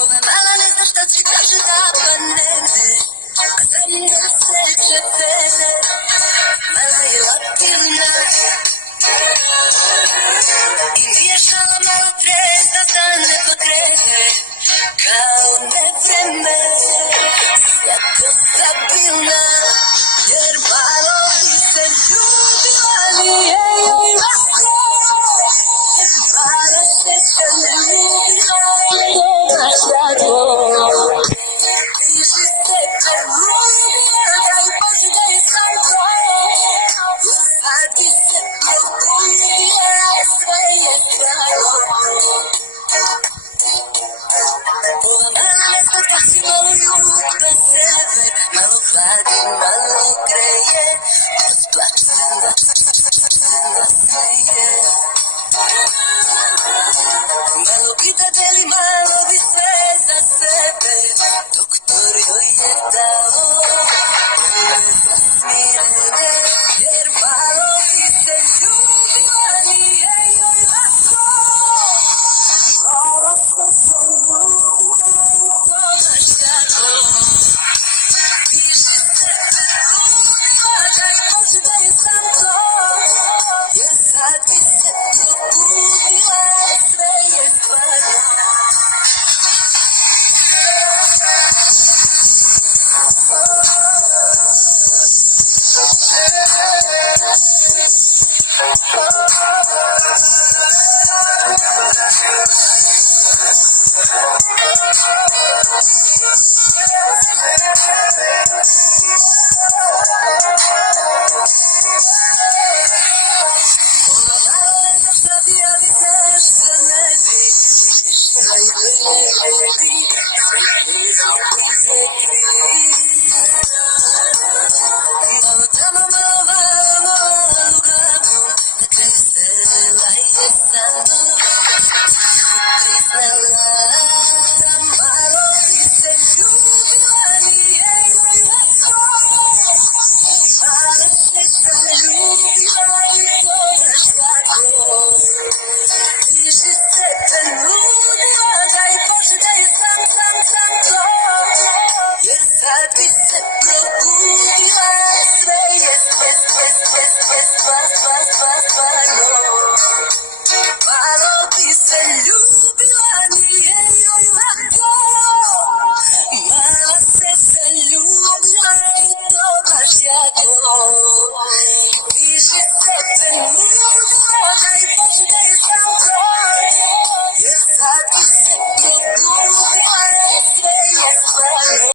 Ove mala ne znaš šta ti kaže da pa ne ne, a za njega sreće tebe, mala je latilna. I miješala malo presa da ne pokrene, kao nevreme, jako stabilna, jer malo bi se ljubila, nije joj lako, malo se ljubila, nema slatko. Bliži tebe ljubila, daj Bože da je slatko, sad bi se ljubila, sve je stvarno. Ova mala ne zna da si malo ljuba sebe, malo hladi, malo greje, rozplače da smeje. Malo bi da deli, malo bi sve za sebe, doktor joj je dao za smirene, jer malo bi se ljubila, nije joj lako. Malo se ljubila, znaš zato, bliži tebe ljubila, daj Bože da je slatko, jer sad bi se ljubila, sve je stvarno. Ova malo ne znaš šta bi, ali znaš da ne bi, ništa joj ne bi.